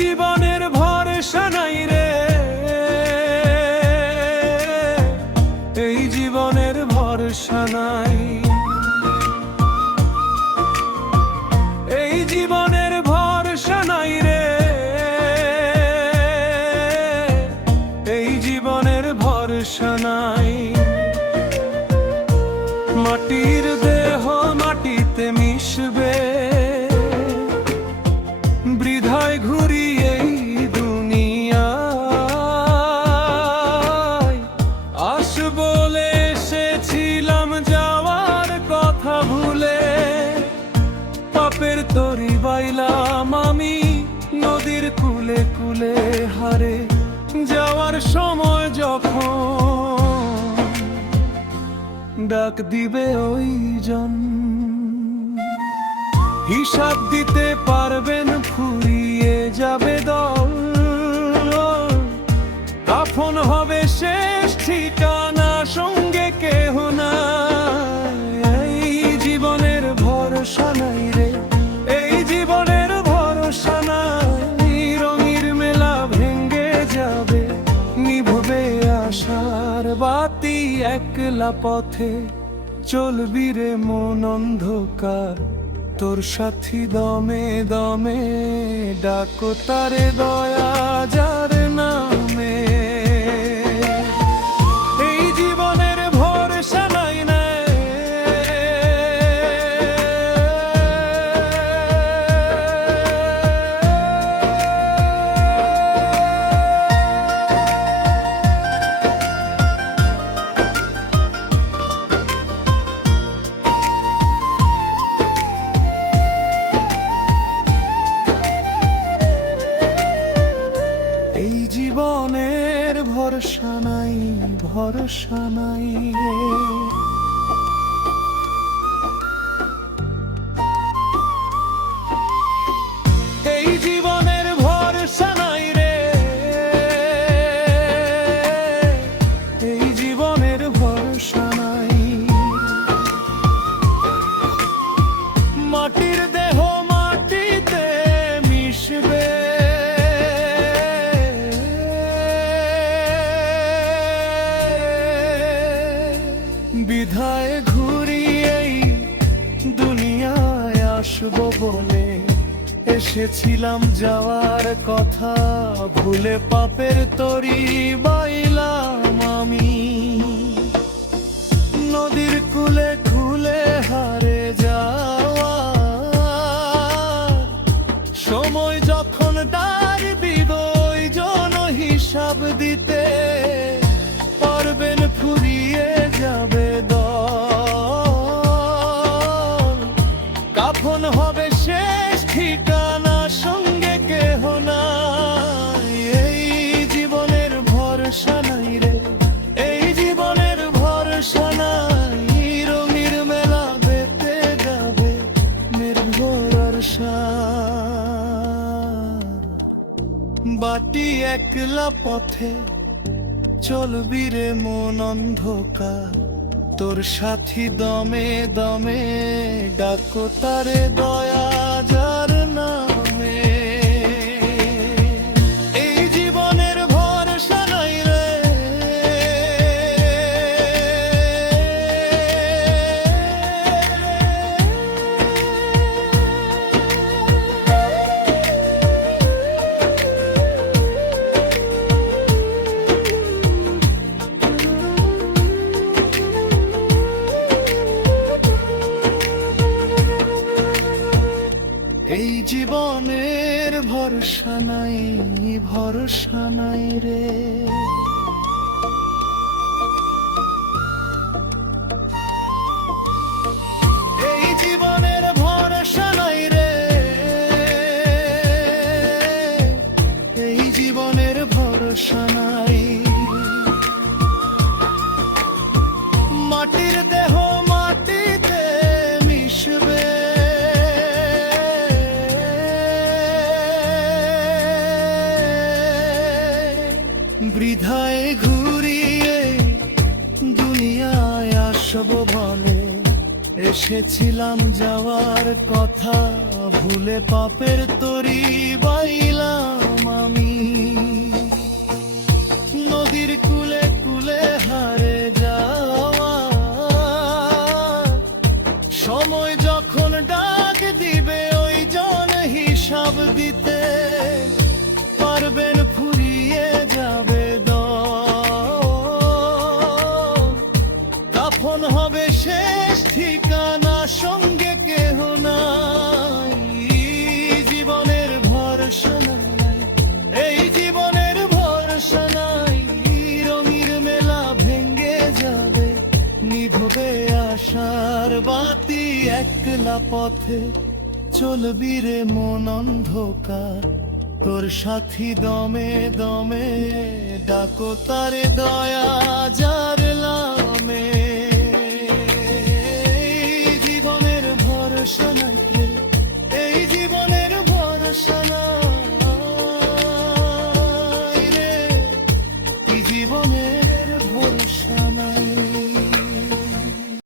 জীবনের ভরসা নাই রে, এই জীবনের ভরসা নাই, এই জীবনের ভরসা নাই রে, এই জীবনের ভরসা নাই। মাটির দেহ মাটিতে মিশবে, বৃথায় ঘুরি এই দুনিয়ায়। আস বলে এসেছিলাম যাওয়ার কথা ভুলে, পাপের তরি বাইলাম আমি নদীর কূলে কূলে হারে। যাওয়ার সময় যখন ডাক দিবে ওই জন, হিসাব দিতে পারবেন ফুরিয়ে যাবে দল। কাফন হবে শেষ ঠিকানা, সঙ্গে কেহ নাই, এই জীবনের ভরসা নাই রে, এই জীবনের ভরসা নাই। রঙের মেলা ভেঙ্গে যাবে, নিভবে আশার বাতি, একলা পথে চলবি রে মন অন্ধকার। তোর সাথী দমে দমে ডাকো তারে দয়া যার নামে, এই জীবনের ভরসা নাই না। এই জীবনের ভরসা নাই, ভরসা নাই রে। এই জীবনের ভরসা নাই রে, এই জীবনের ভরসা নাই। মাটির দেহ মাটিতে মিশবে, বিধায় ঘুরি এই দুনিয়ায় আসবো বলে এসেছিলাম যাওয়ার কথা ভুলে, পাপের তরি বাইলাম আমি নদীর কূলে কূলে হারে। যাওয়া সময় যখন ডাকবি দুই জন হিসাব দিতে পারবেন ফুরিয়ে যাবে দল। কাফন হবে শেষ ঠিকানা, সঙ্গে কেহ নাই, এই জীবনের ভরসা নাই রে, এই জীবনের ভরসা নাই। রঙের মেলা বেতে যাবে নির্ভর বাটি, একলা পথে চলবি রে মন অন্ধকার। তোর সাথী দমে দমে ডাকো তারে দয়া যার নামে, এই জীবনের ভরসা নাই রে। এই জীবনের ভরসা নাই, ভরসা নাই রে। এই জীবনের ভরসা নাই রে, এই জীবনের ভরসা নাই। মাটির দেহ মাটিতে মিশবে, বৃথায় ঘুরিয়ে দুনিয়ায় আসব বলে এসেছিলাম যাওয়ার কথা ভুলে পাপের তরি বাইলাম ডাক দিবে ওই জন হিসাব দিতে, পারবেন ফুরিয়ে যাবে কাফন হবে শেষ ঠিকানা, সঙ্গে কেহ নাই, জীবনের ভরসা নাই, এই জীবনের ভরসা নাই। রঙের মেলা ভেঙ্গে যাবে, নিভবে আশার বাতি, একলা পথে চলবি রে মন অন্ধকার, তোর সাথী দমে দমে ডাকো তারে দয়া যার লামে।